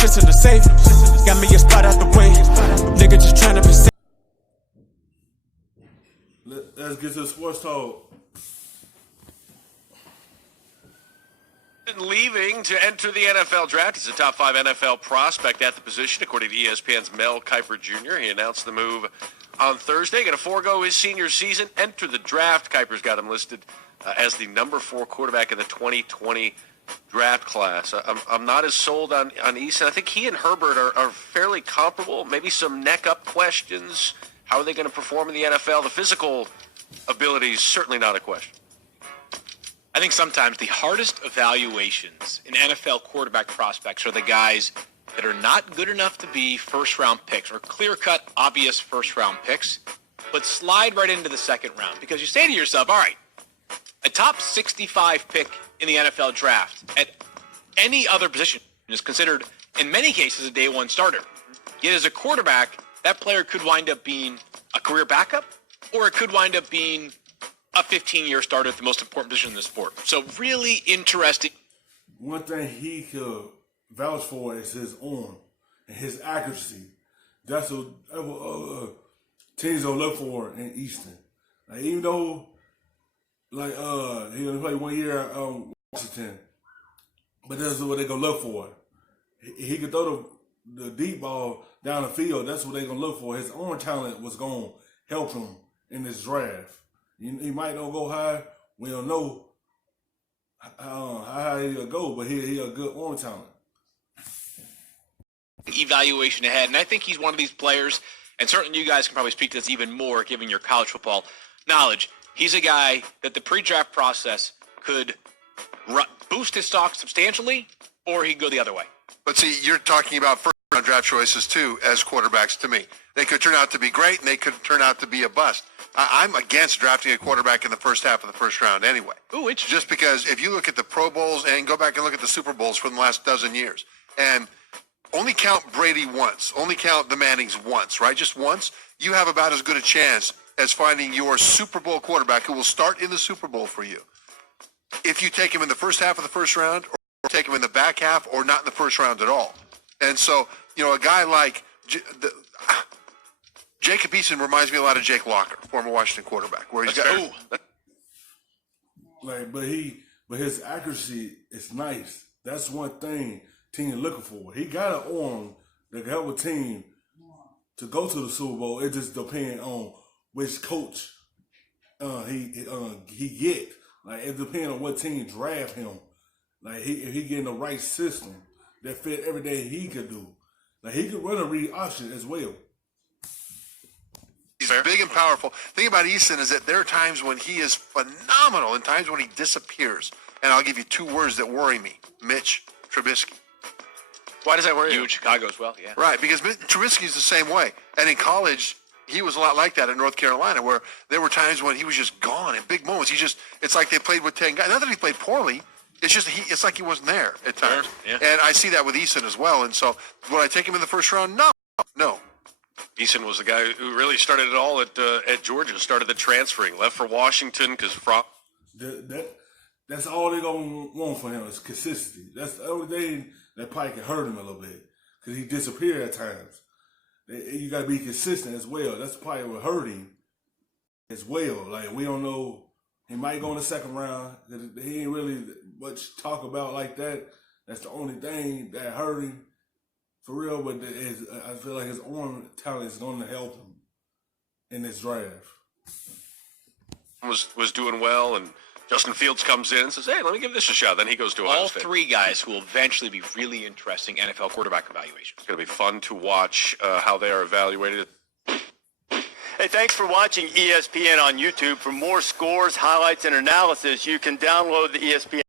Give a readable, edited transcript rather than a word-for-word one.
shit's in the safe. Got me a spot out the way. Nigga just tryna be safe. Let's get to the sports talk. Leaving to enter the NFL draft. He's a top 5 NFL prospect at the position, according to ESPN's Mel Kiper Jr. He announced the move on Thursday. Going to forego his senior season, enter the draft. Kiper's got him listed as the number 4 quarterback in the 2020 draft class. I'm not as sold on Eason. I think he and Herbert are fairly comparable. Maybe some neck-up questions. How are they going to perform in the NFL? The physical ability is certainly not a question. I think sometimes the hardest evaluations in NFL quarterback prospects are the guys that are not good enough to be first-round picks or clear-cut, obvious first-round picks, but slide right into the second round. Because you say to yourself, all right, a top 65 pick in the NFL draft at any other position is considered, in many cases, a day one starter. Yet as a quarterback, that player could wind up being a career backup, or it could wind up being a 15-year starter at the most important position in the sport. So really interesting. One thing he could vouch for is his arm and his accuracy. That's what teams will look for in Easton. Like, even though, like, he only played 1 year at Washington, but that's what they're going to look for. He could throw the deep ball down the field. That's what they're going to look for. His arm talent was going to help him in this draft. He might not go high. We don't know how high he'll go, but he a good arm talent. Evaluation ahead, and I think he's one of these players, and certainly you guys can probably speak to this even more given your college football knowledge. He's a guy that the pre-draft process could boost his stock substantially, or he could go the other way. But see, you're talking about first-round draft choices, too, as quarterbacks to me. They could turn out to be great, and they could turn out to be a bust. I'm against drafting a quarterback in the first half of the first round anyway. Ooh, it's just because if you look at the Pro Bowls and go back and look at the Super Bowls from the last dozen years, and only count Brady once, only count the Mannings once, right? Just once, you have about as good a chance as finding your Super Bowl quarterback who will start in the Super Bowl for you. If you take him in the first half of the first round, or take him in the back half, or not in the first round at all. And so, you know, a guy like Jacob Eason reminds me a lot of Jake Locker, former Washington quarterback, where he's got but his accuracy is nice. That's one thing team looking for. He got an arm that can help a team to go to the Super Bowl. It just depends on which coach he get. Like, it depends on what team draft him. Like, if he get in the right system that fit everything he could do. Like, he could run a read option as well. He's big and powerful. The thing about Eason is that there are times when he is phenomenal and times when he disappears. And I'll give you 2 words that worry me. Mitch Trubisky. Why does that worry you? In Chicago as well, yeah. Right, because Trubisky's the same way. And in college, he was a lot like that in North Carolina, where there were times when he was just gone in big moments. It's like they played with 10 guys. Not that he played poorly. It's just it's like he wasn't there at times. Yeah. And I see that with Eason as well. And so would I take him in the first round? No. Eason was the guy who really started it all at Georgia, started the transferring, left for Washington because that's all they're going to want for him is consistency. That's the only thing that probably can hurt him a little bit because he disappeared at times. You got to be consistent as well. That's probably what hurt him as well. Like, we don't know. He might go in the second round. He ain't really much talk about like that. That's the only thing that hurt him. For real, but I feel like his arm talent is going to help him in this draft. Was doing well, and Justin Fields comes in and says, "Hey, let me give this a shot." Then he goes to Ohio State. All 3 guys who will eventually be really interesting NFL quarterback evaluations. It's going to be fun to watch how they are evaluated. Hey, thanks for watching ESPN on YouTube. For more scores, highlights, and analysis, you can download the ESPN